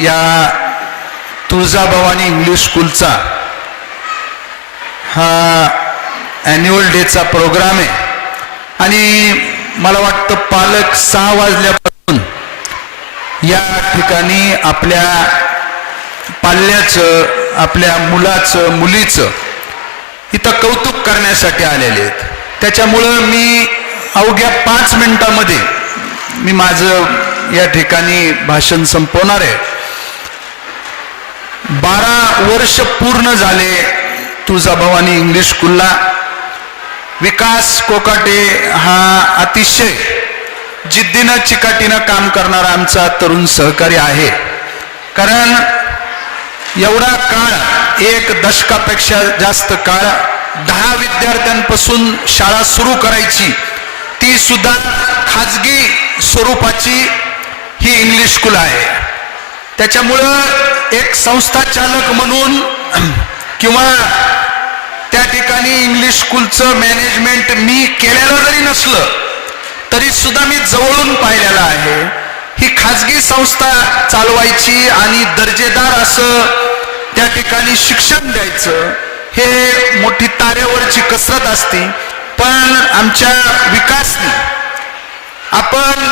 या तुळजाभवानी इंग्लिश स्कूलचा हा annual डेचा programme आहे आणि मला वाटतं पालक 6 वाजल्यापासून या ठिकाणी आपल्या पाल्याचं, आपल्या मुलाचं, मुलीचं इथं कौतुक करण्यासाठी आलेले आहेत. त्याच्यामुळं मी अवघ्या 5 मिनिटामध्ये मी माझं या ठिकाणी भाषण संपवणार आहे. 12 वर्ष पूर्ण झाले तुळजाभवानी इंग्लिश स्कूलला. विकास कोकाटे हा अतिशय जिद्दीनं चिकाटीनं काम करणारा आमचा तरुण सहकारी आहे. कारण एवढा काळ, 1 दशकापेक्षा जास्त काळ 10 विद्यार्थ्यांपासून शाळा सुरू करायची, ती सुद्धा खाजगी स्वरूपाची ही इंग्लिश स्कूल आहे. त्याच्यामुळं एक संस्था चालक म्हणून किंवा त्या ठिकाणी इंग्लिश स्कूलचं मॅनेजमेंट मी केलेलं जरी नसलं तरी सुद्धा मी जवळून पाहिलेलं आहे. ही खाजगी संस्था चालवायची आणि दर्जेदार असं त्या ठिकाणी शिक्षण द्यायचं हे मोठी तारेवरची कसरत असते. पण आमच्या विकासने आपण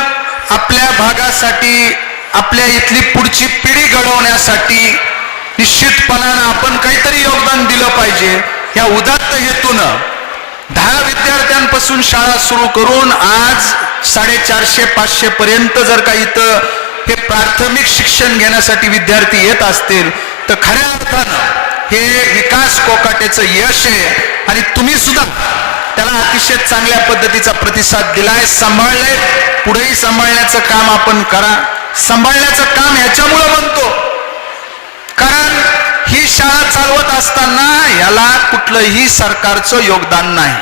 आपल्या भागासाठी, आपल्या इथली पुढची पिढी घडवण्यासाठी निश्चितपणानं आपण काहीतरी योगदान दिलं पाहिजे. या उदात्त हेतूनं 10 विद्यार्थ्यांपासून शाळा सुरू करून आज 450-500 पर्यंत जर का इथं हे प्राथमिक शिक्षण घेण्यासाठी विद्यार्थी येत असतील तर खऱ्या अर्थानं हे विकास कोकाटेचं यश आहे. आणि तुम्ही सुद्धा त्याला अतिशय चांगल्या पद्धतीचा प्रतिसाद दिलाय, सांभाळलंय. पुढेही सांभाळण्याचं काम आपण करा. सांभाळण्याचं काम ह्याच्यामुळं म्हणतो कारण ही शाळा चालवत असताना याला कुठलंही सरकारचं योगदान नाही.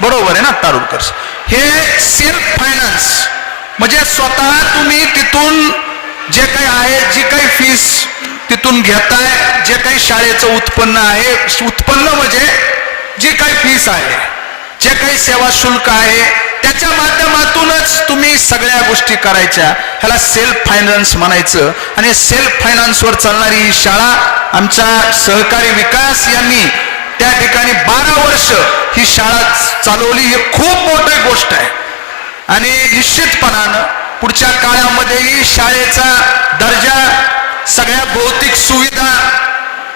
बरोबर आहे ना तारुडकर? हे सेल्फ फायनान्स म्हणजे स्वतः तुम्ही तिथून जे काही आहे, जी काही फीस तिथून घेताय, जे काही शाळेचं उत्पन्न आहे, उत्पन्न म्हणजे जी काही फीस आहे, जे काही सेवा शुल्क आहे, त्याच्या माध्यमातूनच तुम्ही सगळ्या गोष्टी करायच्या. ह्याला सेल्फ फायनान्स म्हणायचं. आणि सेल्फ फायनान्सवर चालणारी ही शाळा आमचा सहकारी विकास यांनी त्या ठिकाणी 12 वर्ष ही शाळा चालवली. ही खूप मोठी गोष्ट आहे आणि निश्चितपणानं पुढच्या काळामध्येही शाळेचा दर्जा, सगळ्या भौतिक सुविधा,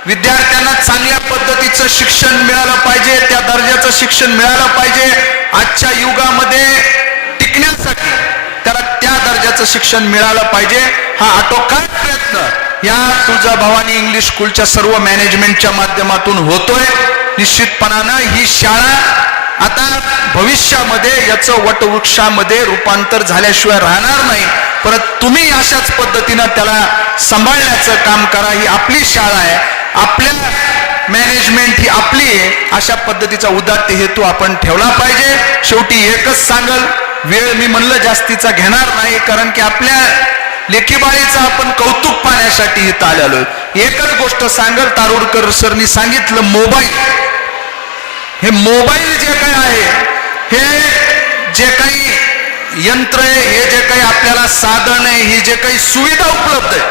विद्यार्थ्यांना चांगल्या पद्धतीचं शिक्षण मिळालं पाहिजे, त्या दर्जाचं शिक्षण मिळालं पाहिजे. आजच्या युगामध्ये टिकण्यासाठी त्याला त्या दर्जाचं शिक्षण मिळालं पाहिजे. हा आटोकाट प्रयत्न या तुळजाभवानी इंग्लिश स्कूलच्या सर्व मॅनेजमेंटच्या माध्यमातून होतोय. निश्चितपणानं ही शाळा आता भविष्यामध्ये याचं वटवृक्षामध्ये रूपांतर झाल्याशिवाय राहणार नाही. परत तुम्ही अशाच पद्धतीनं त्याला सांभाळण्याचं काम करा. ही आपली शाळा आहे, आपल्या मॅनेजमेंट ही आपली आहे. अशा पद्धतीचा उदात्त हेतू आपण ठेवला पाहिजे. शेवटी एकच सांगल, वेळ मी म्हणलं जास्तीचा घेणार नाही कारण की आपल्या लेखीबाळीचं आपण कौतुक पाहण्यासाठी इथं आलेलो. एकच गोष्ट सांगल, तारुडकर सरनी सांगितलं, मोबाईल. हे मोबाईल जे काही आहे, हे जे काही यंत्र आहे, हे जे काही आपल्याला साधन आहे, ही जे काही सुविधा उपलब्ध आहे,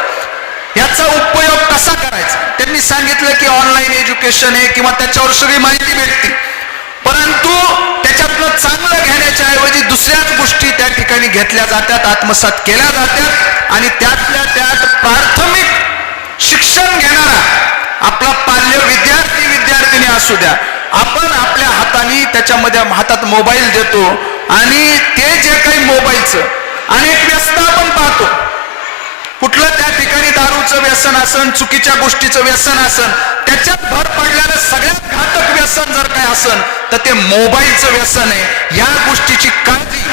याचा उपयोग कसा करायचा त्यांनी सांगितलं की ऑनलाईन एज्युकेशन आहे किंवा त्याच्यावर सगळी माहिती भेटते. परंतु त्याच्यातलं चांगलं घेण्याच्या ऐवजी दुसऱ्याच गोष्टी त्या ठिकाणी घेतल्या जातात, आत्मसात केल्या जातात. आणि त्यातल्या त्यात प्राथमिक शिक्षण घेणारा आपला पाल्य विद्यार्थी, विद्यार्थिनी असू द्या, आपण आपल्या हाताने त्याच्यामध्ये हातात मोबाईल देतो आणि ते जे काही मोबाईलचं अनेक व्यसन आपण पाहतो. कुठलं त्या ठिकाणी दारूचं व्यसन असन, चुकीच्या गोष्टीचं व्यसन असन, त्याच्यात भर पडल्यानं सगळ्यात घातक व्यसन जर काय असन तर ते मोबाईलचं व्यसन आहे. या गोष्टीची काळजी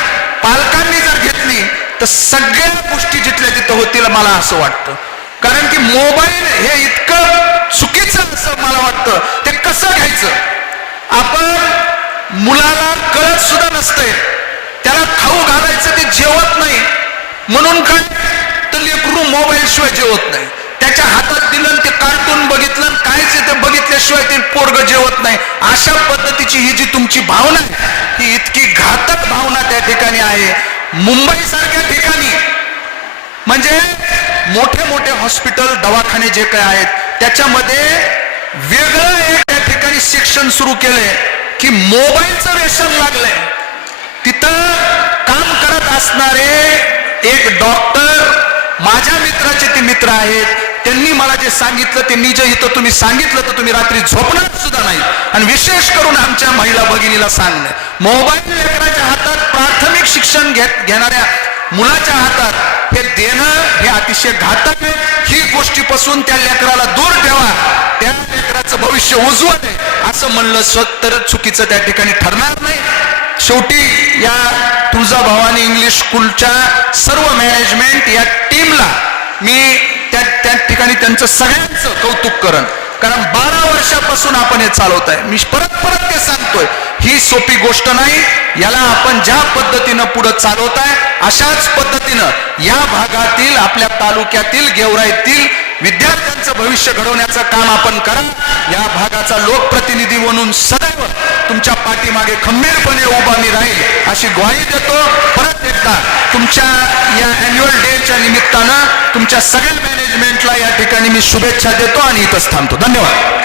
पालकांनी जर घेतली तर सगळ्या गोष्टी जिथल्या तिथं होतील मला असं वाटतं. कारण की मोबाईल हे इतकं चुकीचं असं मला वाटतं. ते कसं घ्यायचं, आपण मुलाला कळत सुद्धा नसतंय, त्याला खाऊ घालायचं, ते जेवत नाही म्हणून काय तर लेकरू मोबाईल शिवाय जेवत नाही. त्याच्या हातात दिलं ते कार्टून बघितलं, कायच ते बघितल्याशिवाय ते पोरग जेवत नाही. अशा पद्धतीची ही जी तुमची भावना आहे ही इतकी घातक भावना त्या ठिकाणी आहे. मुंबई सारख्या ठिकाणी म्हणजे मोठे मोठे हॉस्पिटल दवाखाने जे काय आहेत त्याच्यामध्ये वेगळं एक त्या ठिकाणी सेक्शन सुरू केलंय की मोबाईलचं व्यसन लागलंय. तिथं काम करत असणारे एक डॉक्टर माझ्या मित्राचे ते मित्र आहेत, त्यांनी मला जे सांगितलं ते मी जे इथं तुम्ही सांगितलं तर तुम्ही रात्री झोपणार सुद्धा नाही. आणि विशेष करून आमच्या महिला भगिनीला सांगणं, मोबाईल लेकराच्या हातात प्राथमिक शिक्षण घेणाऱ्या मुलाच्या हातात हे देणं हे अतिशय घातक आहे. ही गोष्टीपासून त्या लेकराला दूर ठेवा, त्या लेकराचं भविष्य उज्ज्वल आहे असं म्हणलं तर चुकीचं त्या ठिकाणी ठरणार नाही. शेवटी या तुळजाभवानी इंग्लिश स्कूलच्या सर्व मॅनेजमेंट या टीमला मी त्या ठिकाणी त्यांचं सगळ्यांचं कौतुक करण, कारण 12 वर्षापासून आपण हे चालवत आहे. मी परत ते सांगतोय, ही सोपी गोष्ट नाही. याला आपण ज्या पद्धतीनं पुढे चालवताय अशाच पद्धतीनं या भागातील आपल्या तालुक्यातील गेवराईतील विद्यार्थ्यांचं भविष्य घडवण्याचं काम आपण करा. या भागाचा लोकप्रतिनिधी म्हणून सदैव तुमच्या पाठीमागे खंबीरपणे उभा मी राहील अशी ग्वाही देतो. परत एकदा तुमच्या या अॅन्युअल डेच्या निमित्तानं तुमच्या सगळ्या मॅनेजमेंटला या ठिकाणी मी शुभेच्छा देतो आणि इथंच थांबतो. धन्यवाद.